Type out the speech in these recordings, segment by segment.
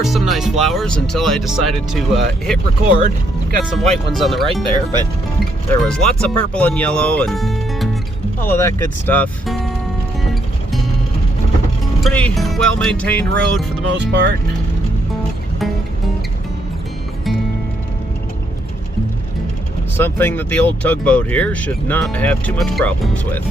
were some nice flowers until I decided to hit record. Got some white ones on the right there, but there was lots of purple and yellow and all of that good stuff. Pretty well-maintained road for the most part. Something that the old tugboat here should not have too much problems with.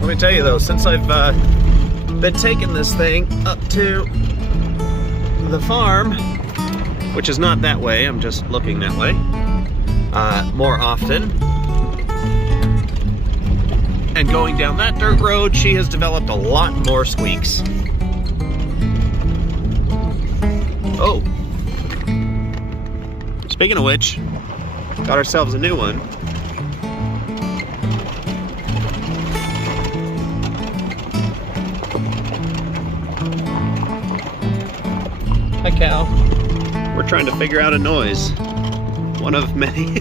Let me tell you though, since I've been taking this thing up to the farm, which is not that way, I'm just looking that way, more often, and going down that dirt road, she has developed a lot more squeaks. Oh. Speaking of which, got ourselves a new one. Hi, Cal. We're trying to figure out a noise. One of many.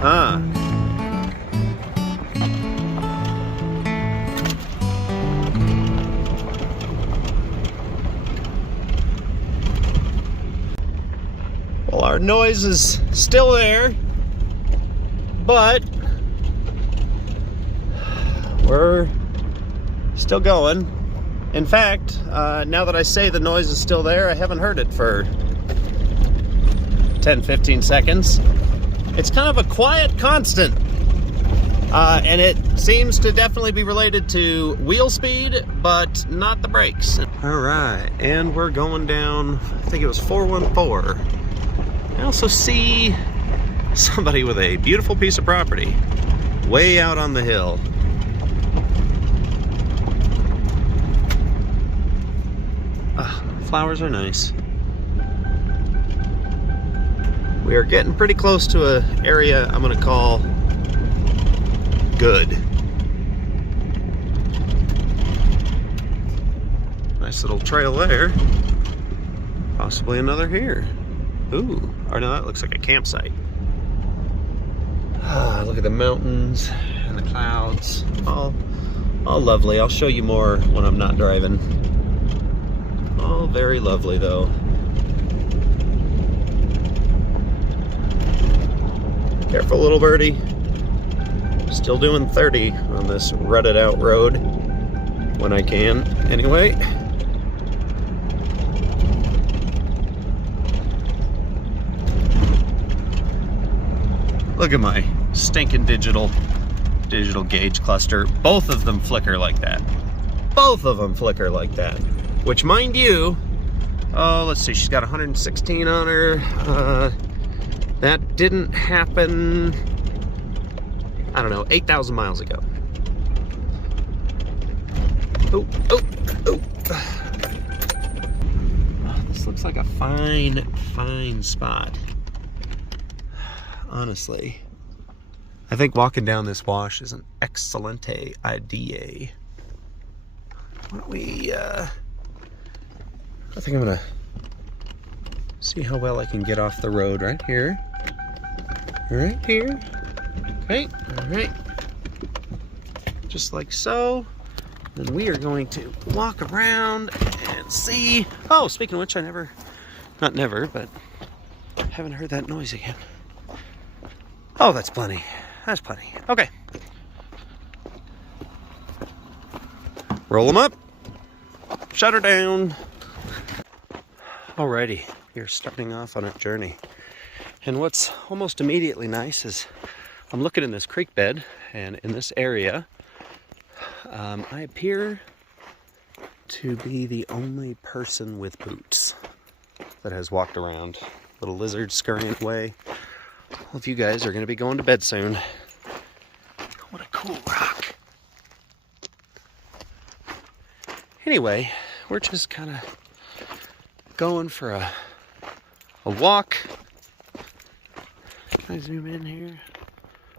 Ah. Well, our noise is still there, but we're still going. In fact, now that I say the noise is still there, I haven't heard it for 10-15 seconds. It's kind of a quiet constant, and it seems to definitely be related to wheel speed, but not the brakes. All right, and we're going down, I think it was 414. I also see somebody with a beautiful piece of property way out on the hill. Flowers are nice. We are getting pretty close to an area I'm going to call good. Nice little trail there. Possibly another here. Ooh, or no, that looks like a campsite. Ah, look at the mountains and the clouds. All lovely. I'll show you more when I'm not driving. All very lovely though. Careful, little birdie. Still doing 30 on this rutted out road when I can, anyway. Look at my stinking digital gauge cluster. Both of them flicker like that. Both of them flicker like that. Which, mind you, oh, let's see, she's got 116 on her. That didn't happen, I don't know, 8,000 miles ago. Oh. This looks like a fine spot. Honestly, I think walking down this wash is an excellent idea. Why don't we, I think I'm gonna see how well I can get off the road right here. Right here. Okay, all right. Just like so. Then we are going to walk around and see. Oh, speaking of which, I not never, but haven't heard that noise again. Oh, that's plenty. That's plenty. Okay. Roll them up. Shut her down. Alrighty, you're starting off on a journey. And what's almost immediately nice is I'm looking in this creek bed, and in this area, I appear to be the only person with boots that has walked around. Little lizard scurrying away. All of you guys are going to be going to bed soon. What a cool rock. Anyway, we're just kind of going for a walk. Can I zoom in here?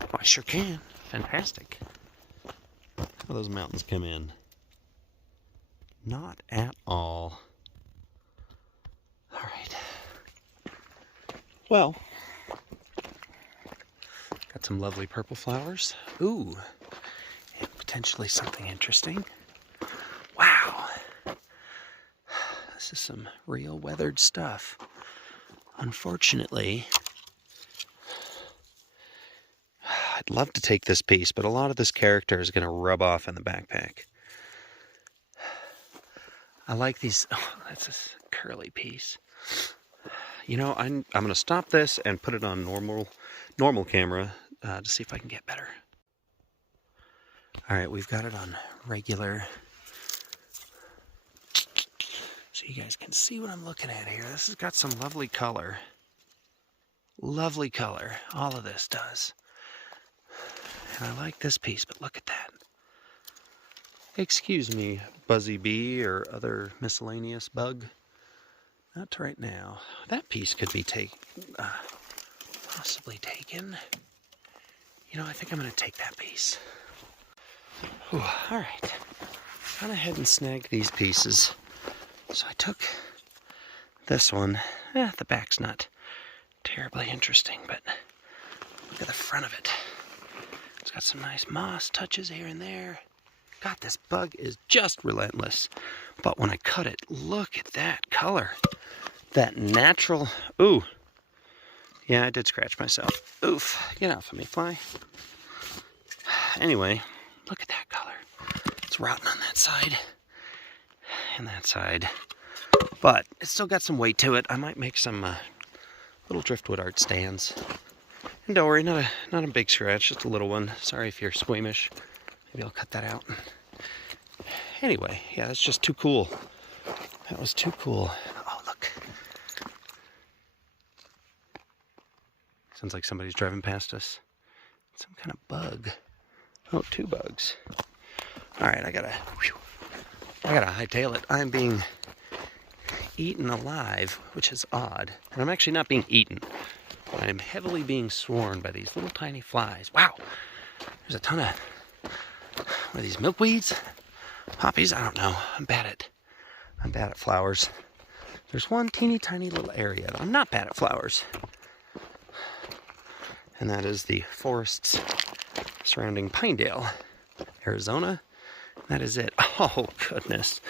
Oh, I sure can. Fantastic. How do those mountains come in? Not at all. All right. Well, got some lovely purple flowers. Ooh, and potentially something interesting. Wow, this is some real weathered stuff. Unfortunately, I'd love to take this piece, but a lot of this character is going to rub off in the backpack. I like these. Oh, that's a curly piece. You know, I'm going to stop this and put it on normal camera to see if I can get better. All right, we've got it on regular, so you guys can see what I'm looking at here. This has got some lovely color. Lovely color. All of this does. And I like this piece, but look at that. Excuse me, Buzzy Bee or other miscellaneous bug. Not right now. That piece could be possibly taken. You know, I think I'm going to take that piece. Whew, all right. Gone ahead and snagged these pieces. So I took this one. The back's not terribly interesting, but look at the front of it. It's got some nice moss touches here and there. God, this bug is just relentless. But when I cut it, look at that color. That natural... Ooh. Yeah, I did scratch myself. Oof. Get off of me, fly. Anyway, look at that color. It's rotten on that side. And that side. But it's still got some weight to it. I might make some little driftwood art stands. And don't worry, not a big scratch, just a little one. Sorry if you're squeamish. Maybe I'll cut that out. Anyway, yeah, that's just too cool. That was too cool. Oh, look. Sounds like somebody's driving past us. Some kind of bug. Oh, two bugs. All right, I gotta hightail it. I'm being eaten alive, which is odd. And I'm actually not being eaten. I am heavily being swarmed by these little tiny flies. Wow, there's a ton of, what are these, milkweeds? Poppies? I don't know. I'm bad at flowers. There's one teeny tiny little area that I'm not bad at flowers. And that is the forests surrounding Pinedale, Arizona. That is it. Oh, goodness.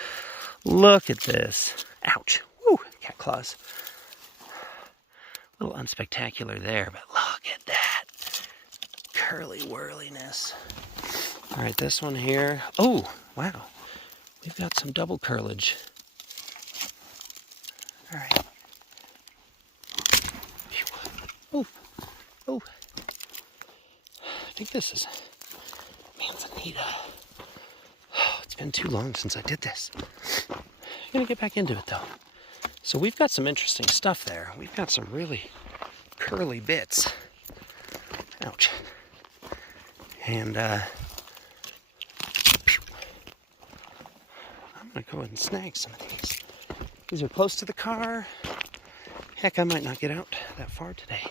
Look at this. Ouch. Woo, cat claws. A little unspectacular there, but look at that. Curly whirliness. All right, this one here. Oh, wow. We've got some double curlage. All right. Oh, oh. I think this is manzanita. Oh, it's been too long since I did this. I'm gonna get back into it though. So we've got some interesting stuff there. We've got some really curly bits. Ouch. And I'm gonna go ahead and snag some of these. These are close to the car. Heck, I might not get out that far today.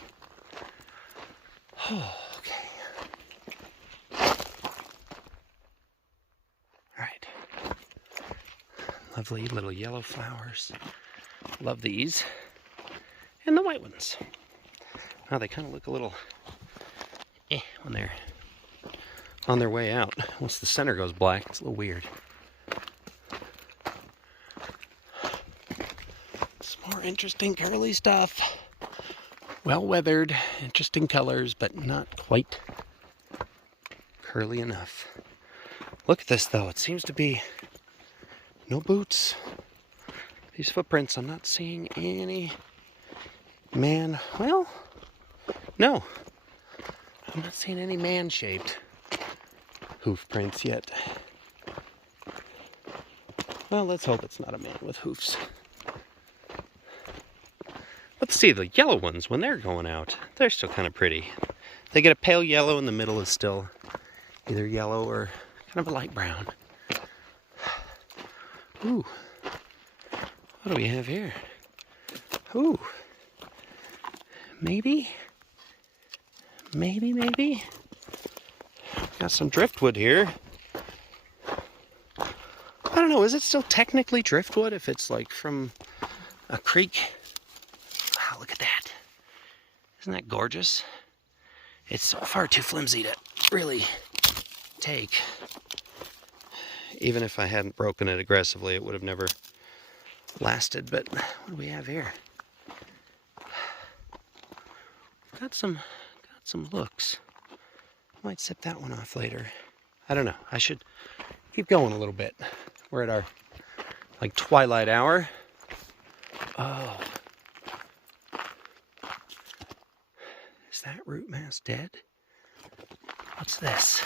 Oh, okay. All right. Lovely little yellow flowers. Love these. And the white ones. Wow, they kind of look a little when they're on their way out. Once the center goes black, it's a little weird. Some more interesting curly stuff. Well weathered, interesting colors, but not quite curly enough. Look at this though, it seems to be no boots. These footprints, I'm not seeing any man, well, no. I'm not seeing any man-shaped hoof prints yet. Well, let's hope it's not a man with hoofs. Let's see, the yellow ones, when they're going out, they're still kind of pretty. They get a pale yellow and the middle is still either yellow or kind of a light brown. Ooh. What do we have here? Ooh. Maybe. Got some driftwood here. I don't know, is it still technically driftwood if it's like from a creek? Wow, look at that. Isn't that gorgeous? It's far too flimsy to really take. Even if I hadn't broken it aggressively, it would have never lasted. But what do we have here? Got some looks. Might set that one off later. I don't know. I should keep going a little bit. We're at our like twilight hour. Oh. Is that root mass dead? What's this?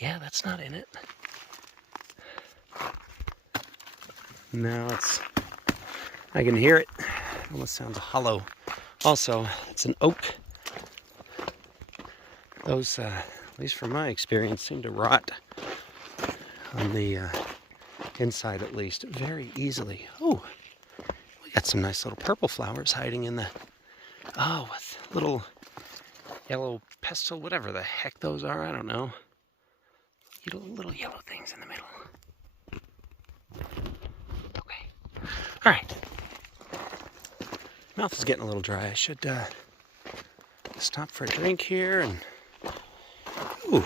Yeah, that's not in it. No, I can hear it. It almost sounds hollow. Also, it's an oak. Those, at least from my experience, seem to rot on the inside at least very easily. Oh, we got some nice little purple flowers hiding in the, with little yellow pestle, whatever the heck those are, I don't know. Little yellow things in the middle. Okay. All right. Mouth is getting a little dry. I should stop for a drink here and ooh.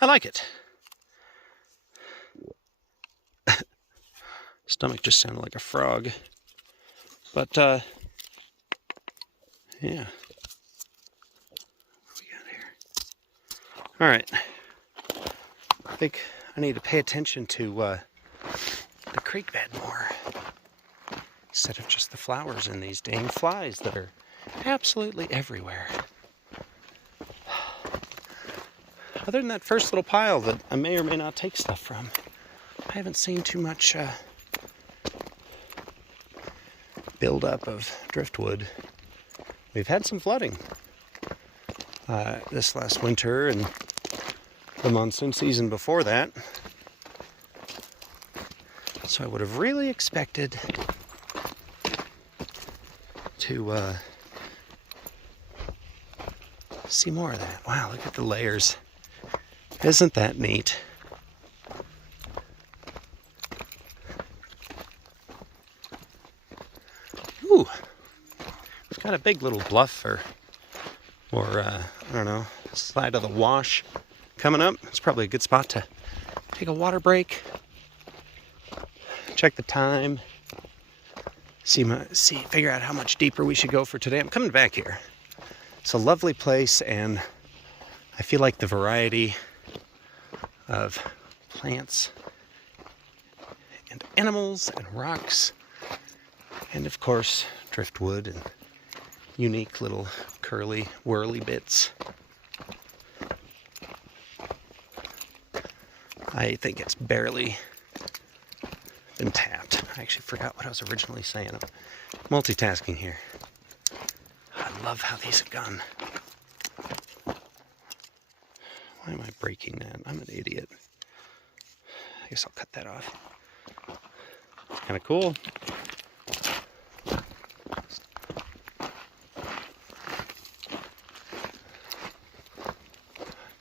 I like it. Stomach just sounded like a frog. But yeah. What do we got here? All right. I think I need to pay attention to the creek bed more, instead of just the flowers and these dang flies that are absolutely everywhere. Other than that first little pile that I may or may not take stuff from, I haven't seen too much buildup of driftwood. We've had some flooding this last winter and the monsoon season before that. So I would have really expected to see more of that. Wow, look at the layers. Isn't that neat? Ooh, we've got a big little bluff or I don't know, side of the wash coming up. It's probably a good spot to take a water break. Check the time, figure out how much deeper we should go for today. I'm coming back here. It's a lovely place, and I feel like the variety of plants and animals and rocks, and of course driftwood and unique little curly whirly bits. I think it's barely been tapped. I actually forgot what I was originally saying. I'm multitasking here. I love how these have gone. Why am I breaking that? I'm an idiot. I guess I'll cut that off. Kind of cool.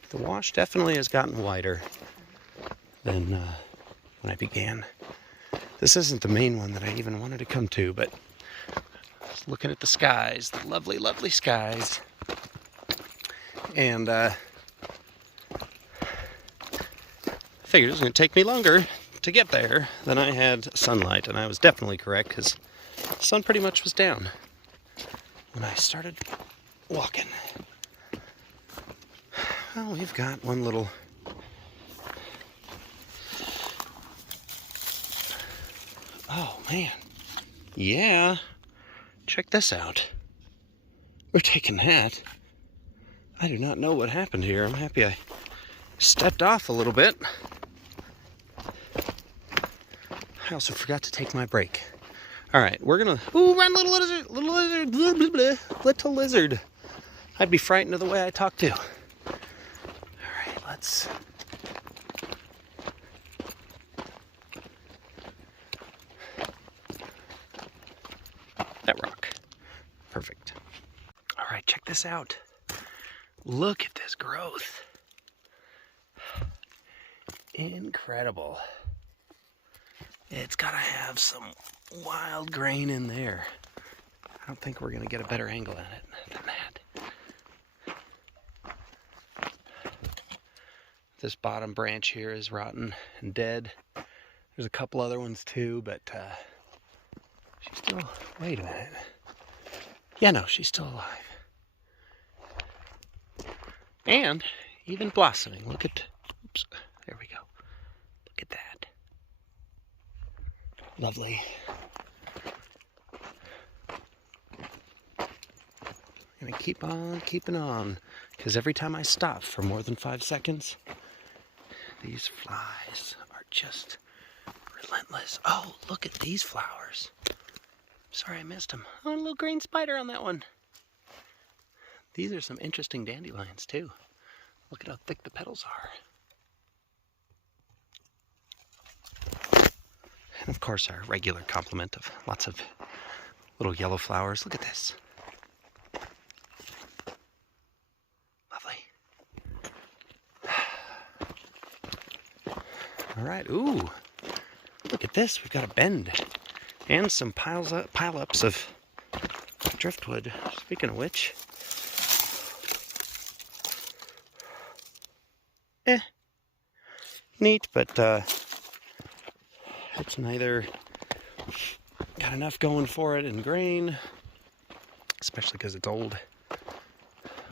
The wash definitely has gotten wider than when I began. This isn't the main one that I even wanted to come to, but looking at the skies, the lovely, lovely skies, and I figured it was going to take me longer to get there than I had sunlight, and I was definitely correct, because the sun pretty much was down when I started walking. Well, we've got one little oh man, yeah, check this out. We're taking that. I do not know what happened here. I'm happy I stepped off a little bit. I also forgot to take my break. All right, we're gonna, run little lizard, blah, blah, blah, little lizard. I'd be frightened of the way I talk too. All right, let's. That rock. Perfect. All right, check this out. Look at this growth. Incredible. It's gotta have some wild grain in there. I don't think we're going to get a better angle at it than that. This bottom branch here is rotten and dead. There's a couple other ones too, but she's still... Wait a minute. Yeah, no, she's still alive. And even blossoming. Look at... Oops. There we go. Look at that. Lovely. I'm gonna keep on keeping on, because every time I stop for more than 5 seconds, these flies are just relentless. Oh, look at these flowers. Sorry I missed them. Oh, a little green spider on that one. These are some interesting dandelions too. Look at how thick the petals are. And of course our regular complement of lots of little yellow flowers. Look at this. Lovely. All right, ooh, look at this. We've got a bend and some pile-ups of driftwood. Speaking of which, neat, but it's neither got enough going for it in grain, especially because it's old,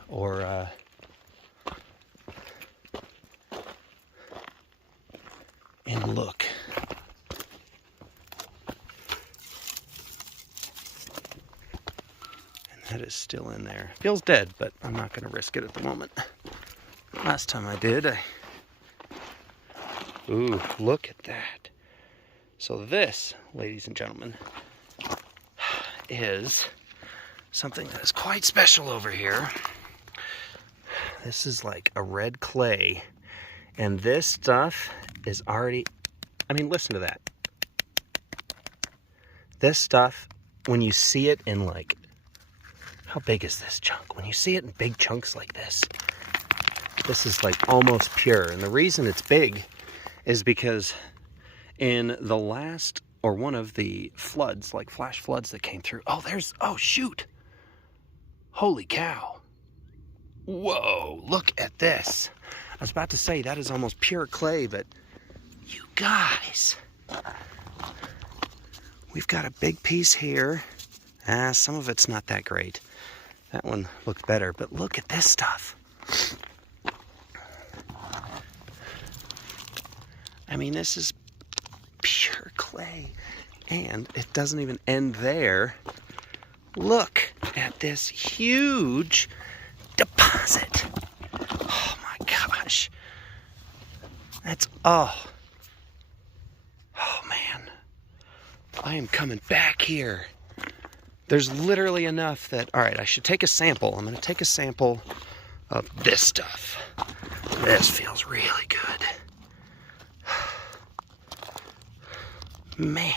or in look. And that is still in there. Feels dead, but I'm not going to risk it at the moment. Last time I did, ooh, look at that. So this, ladies and gentlemen, is something that is quite special over here. This is like a red clay. And this stuff is already, I mean, listen to that. This stuff, when you see it in like, how big is this chunk? When you see it in big chunks like this is like almost pure. And the reason it's big is because in the last, or one of the floods, like flash floods that came through, oh shoot. Holy cow. Whoa, look at this. I was about to say that is almost pure clay, but you guys, we've got a big piece here. Some of it's not that great. That one looked better, but look at this stuff. I mean, this is pure clay, and it doesn't even end there. Look at this huge deposit. Oh my gosh. That's, oh man. I am coming back here. There's literally enough that, all right, I should take a sample. I'm going to take a sample of this stuff. This feels really good. Man.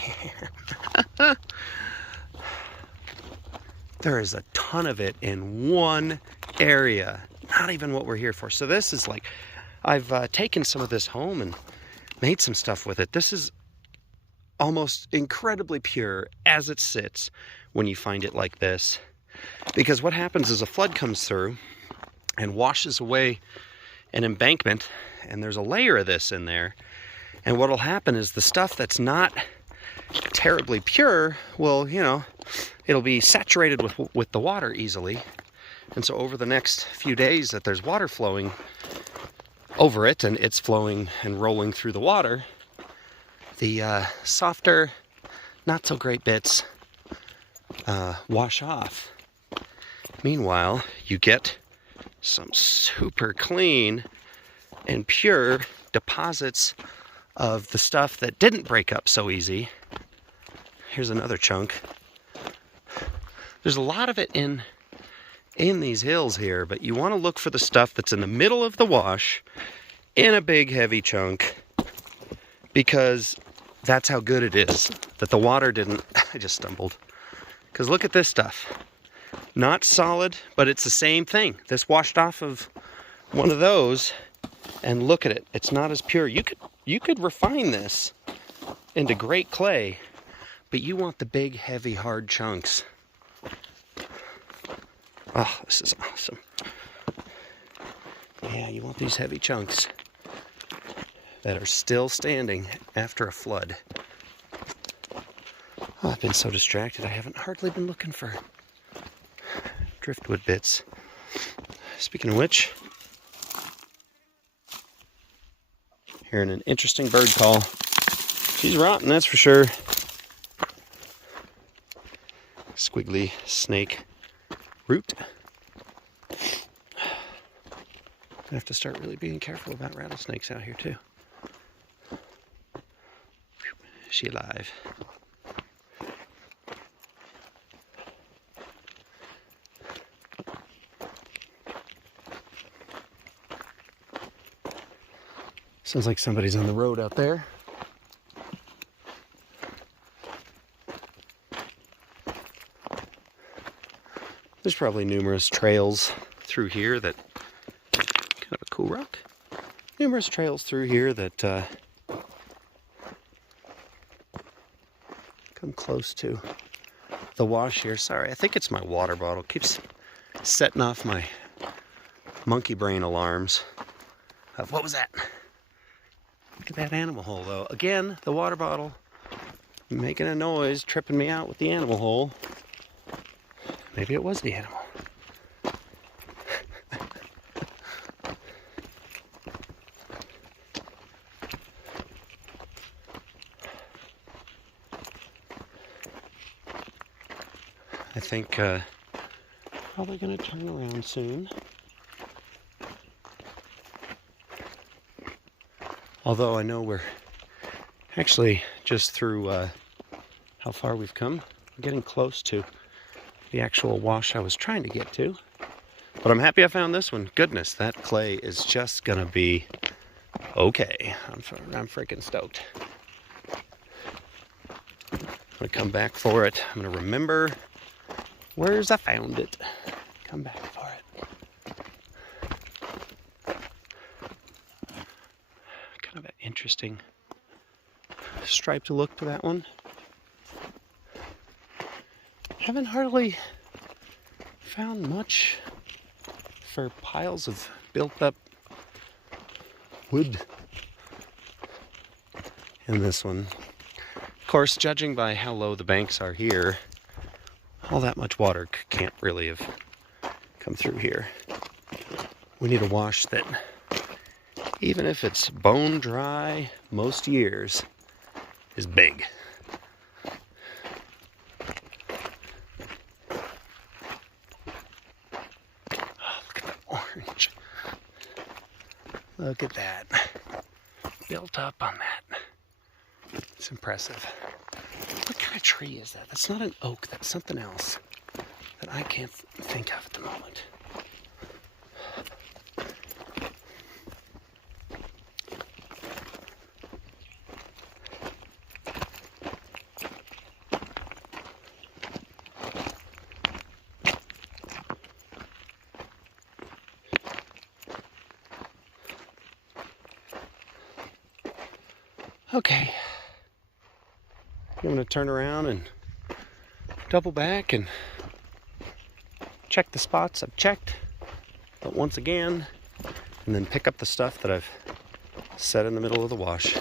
There is a ton of it in one area. Not even what we're here for. So this is like, I've taken some of this home and made some stuff with it. This is almost incredibly pure as it sits when you find it like this. Because what happens is a flood comes through and washes away an embankment, and there's a layer of this in there. And what'll happen is the stuff that's not terribly pure will, you know, it'll be saturated with the water easily. And so over the next few days that there's water flowing over it, and it's flowing and rolling through the water, the softer, not so great bits wash off. Meanwhile, you get some super clean and pure deposits of the stuff that didn't break up so easy. Here's another chunk. There's a lot of it in these hills here, but you want to look for the stuff that's in the middle of the wash in a big heavy chunk, because that's how good it is, that the water didn't, I just stumbled. Because look at this stuff. Not solid, but it's the same thing. This washed off of one of those, and look at it. It's not as pure. You could refine this into great clay, But you want the big, heavy, hard chunks. Oh, this is awesome. Yeah, you want these heavy chunks that are still standing after a flood. Oh, I've been so distracted. I haven't hardly been looking for driftwood bits. Speaking of which, hearing an interesting bird call. She's rotten, that's for sure. Squiggly snake root. I have to start really being careful about rattlesnakes out here too. Is she alive? Sounds like somebody's on the road out there. There's probably numerous trails through here that, kind of a cool rock. Numerous trails through here that come close to the wash here. Sorry, I think it's my water bottle. Keeps setting off my monkey brain alarms. What was that? Look at that animal hole though. Again, the water bottle making a noise, tripping me out with the animal hole. Maybe it was the animal. I think probably going to turn around soon. Although I know we're actually just through how far we've come. We're getting close to the actual wash I was trying to get to. But I'm happy I found this one. Goodness, that clay is just gonna be okay. I'm freaking stoked. I'm gonna come back for it. I'm gonna remember where's I found it. Come back for it. Kind of an interesting striped look to that one. Haven't hardly found much for piles of built up wood in this one. Of course, judging by how low the banks are here, all that much water can't really have come through here. We need a wash that, even if it's bone dry most years, is big. Orange. Look at that. Built up on that. It's impressive. What kind of tree is that? That's not an oak. That's something else that I can't think of at the moment. Okay, I'm going to turn around and double back and check the spots I've checked, but once again, and then pick up the stuff that I've set in the middle of the wash.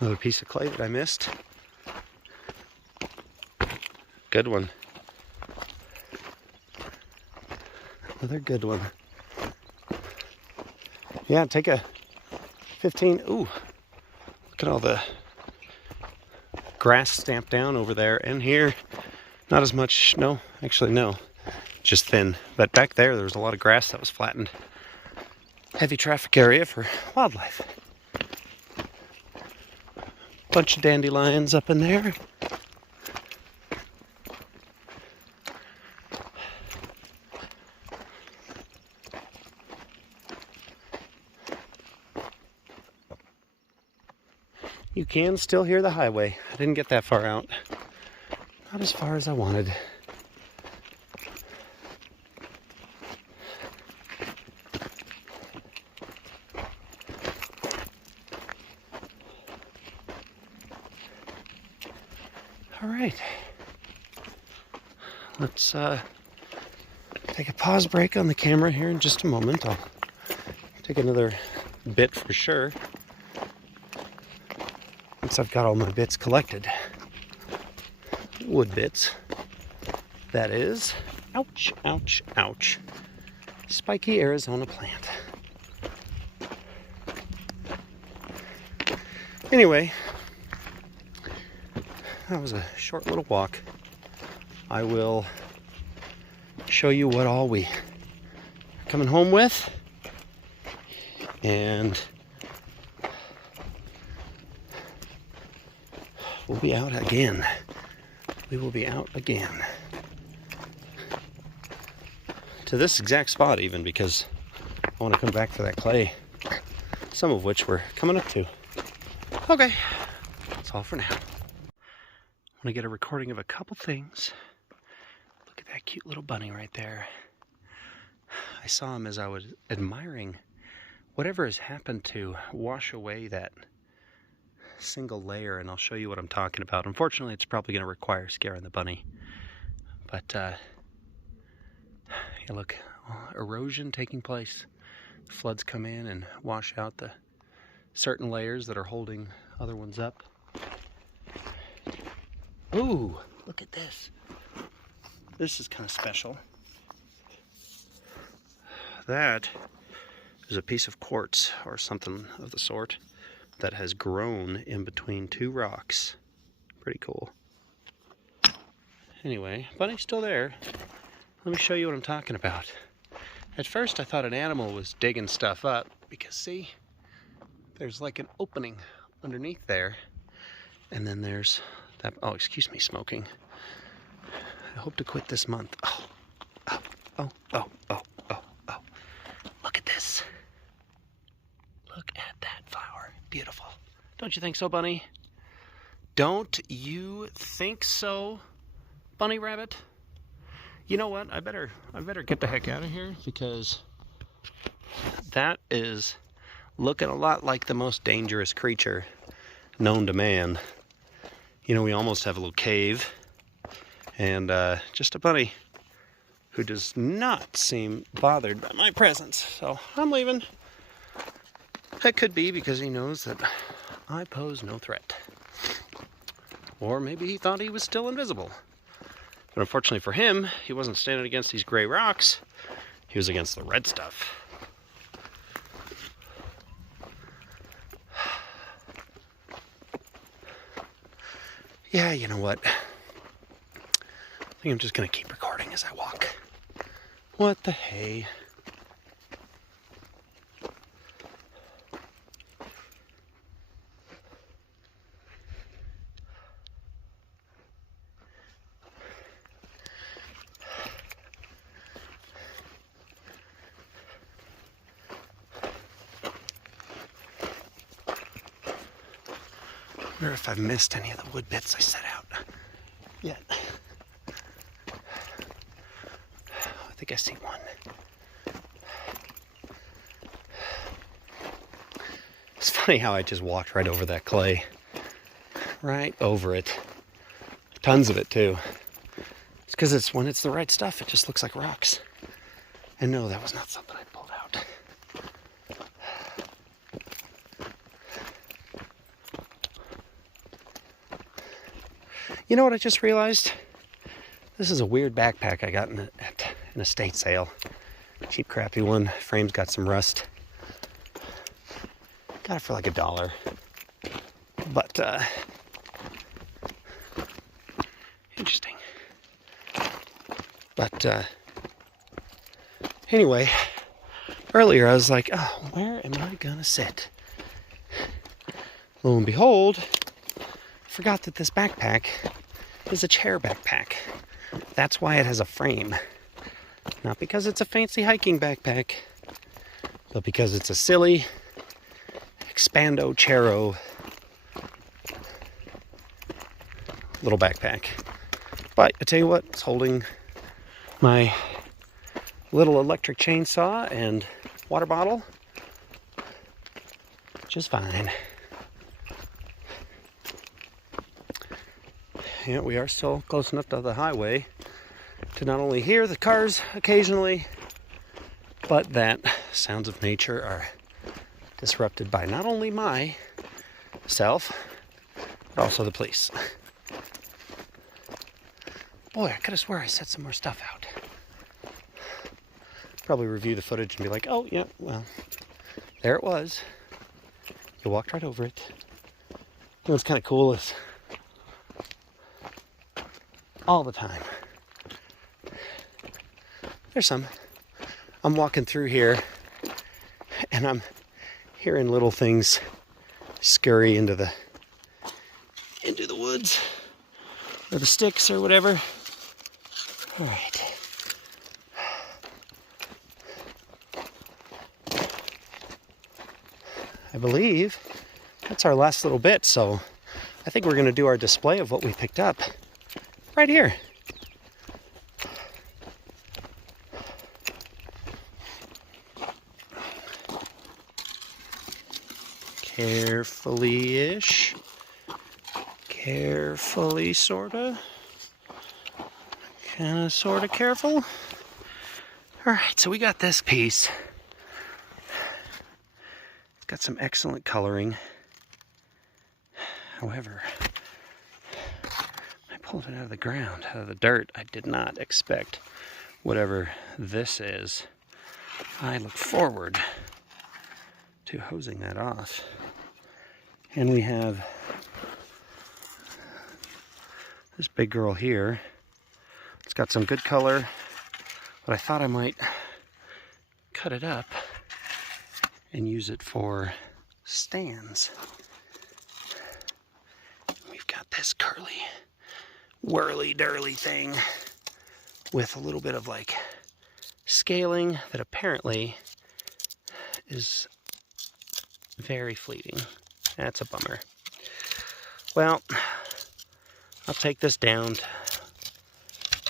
Another piece of clay that I missed. Good one. Another good one. Yeah, take a 15. Ooh, look at all the grass stamped down over there and here. Not as much, no, actually no, just thin. But back there was a lot of grass that was flattened. Heavy traffic area for wildlife. Bunch of dandelions up in there. You can still hear the highway. I didn't get that far out. Not as far as I wanted. All right. Let's take a pause break on the camera here in just a moment. I'll take another bit for sure. Once I've got all my bits collected. Wood bits. That is. Ouch, ouch, ouch. Spiky Arizona plant. Anyway, that was a short little walk. I will show you what all we are coming home with. And we'll be out again. We will be out again. To this exact spot even, because I want to come back for that clay. Some of which we're coming up to. Okay, that's all for now. I want to get a recording of a couple things. Look at that cute little bunny right there. I saw him as I was admiring whatever has happened to wash away that single layer, and I'll show you what I'm talking about. Unfortunately, it's probably going to require scaring the bunny. But, yeah, look, erosion taking place. Floods come in and wash out the certain layers that are holding other ones up. Ooh, look at this. This is kind of special. That is a piece of quartz or something of the sort that has grown in between two rocks. Pretty cool. Anyway, bunny's still there. Let me show you what I'm talking about. At first I thought an animal was digging stuff up because see, there's like an opening underneath there. And then there's that, oh, excuse me, smoking. I hope to quit this month. Oh, oh, oh, oh, oh, oh, oh. Look at this. Look at that flower. Beautiful. Don't you think so, bunny? Don't you think so, bunny rabbit? You know what? I better get the heck out of here because that is looking a lot like the most dangerous creature known to man. You know, we almost have a little cave and just a bunny who does not seem bothered by my presence. So I'm leaving. That could be because he knows that I pose no threat. Or maybe he thought he was still invisible. But unfortunately for him, he wasn't standing against these gray rocks. He was against the red stuff. Yeah, you know what? I think I'm just going to keep recording as I walk. What the hey? I wonder if I've missed any of the wood bits I set out yet. I think I see one. It's funny how I just walked right over that clay. Right over it. Tons of it too. It's because when it's the right stuff, it just looks like rocks. And no, that was not something I pulled out. You know what I just realized? This is a weird backpack I got in an estate sale. Cheap, crappy one. Frame's got some rust. Got it for like $1. But, interesting. But, anyway, earlier I was like, oh, where am I gonna sit? Lo and behold, I forgot that this backpack is a chair backpack. That's why it has a frame. Not because it's a fancy hiking backpack, but because it's a silly Expando Chero little backpack. But I tell you what, it's holding my little electric chainsaw and water bottle just fine. Yeah, we are still close enough to the highway to not only hear the cars occasionally, but that sounds of nature are disrupted by not only myself, but also the police. Boy, I could have swore I set some more stuff out. Probably review the footage and be like, oh, yeah, well, there it was. You walked right over it. You know what's kind of cool is all the time. I'm walking through here and I'm hearing little things scurry into the woods or the sticks or whatever. All right. I believe that's our last little bit, so I think we're going to do our display of what we picked up right here. Carefully-ish. Carefully, sorta. Kinda, sorta careful. Alright, so we got this piece. It's got some excellent coloring. However, I pulled it out of the ground, out of the dirt. I did not expect whatever this is. I look forward to hosing that off. And we have this big girl here. It's got some good color, but I thought I might cut it up and use it for stands. We've got this curly, whirly-durly thing with a little bit of like scaling that apparently is very fleeting. That's a bummer. Well, I'll take this down to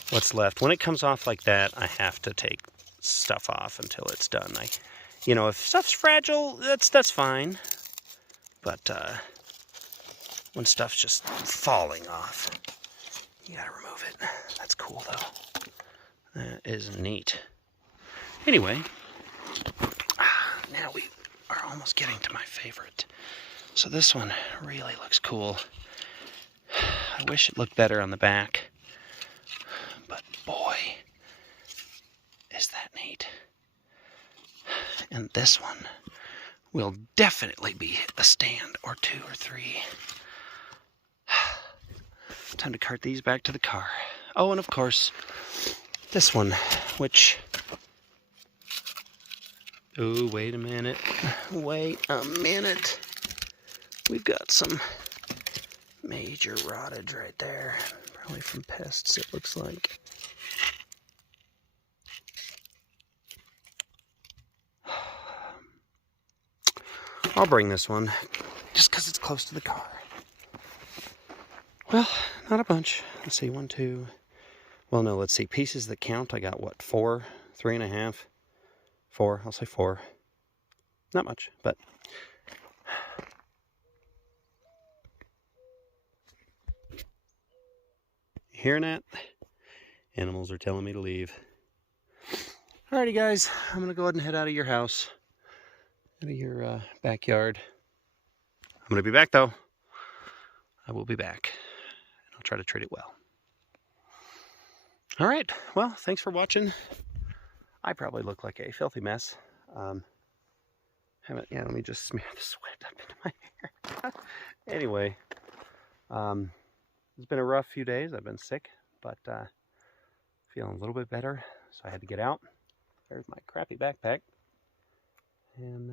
what's left. When it comes off like that, I have to take stuff off until it's done. You know, if stuff's fragile, that's fine. But when stuff's just falling off, you gotta remove it. That's cool though. That is neat. Anyway, now we are almost getting to my favorite. So this one really looks cool. I wish it looked better on the back, but boy, is that neat. And this one will definitely be a stand or 2 or 3. Time to cart these back to the car. Oh, and of course, this one, which... Oh, wait a minute. Wait a minute. We've got some major rottage right there. Probably from pests, it looks like. I'll bring this one, just because it's close to the car. Well, not a bunch. Let's see, 1, 2... Well, no, let's see. Pieces that count, I got, what, 4? 3.5? 4, I'll say 4. Not much, but... Hearing that? Animals are telling me to leave. Alrighty, guys. I'm going to go ahead and head out of your house. Out of your backyard. I'm going to be back, though. I will be back. I'll try to treat it well. Alright. Well, thanks for watching. I probably look like a filthy mess. Let me just smear the sweat up into my hair. Anyway, it's been a rough few days. I've been sick, but feeling a little bit better, so I had to get out. There's my crappy backpack. And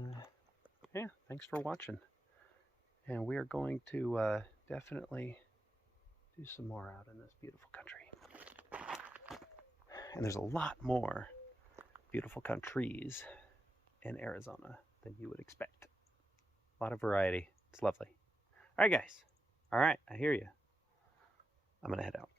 yeah, thanks for watching. And we are going to definitely do some more out in this beautiful country. And there's a lot more beautiful countries in Arizona than you would expect. A lot of variety. It's lovely. All right, guys. All right, I hear you. I'm gonna head out.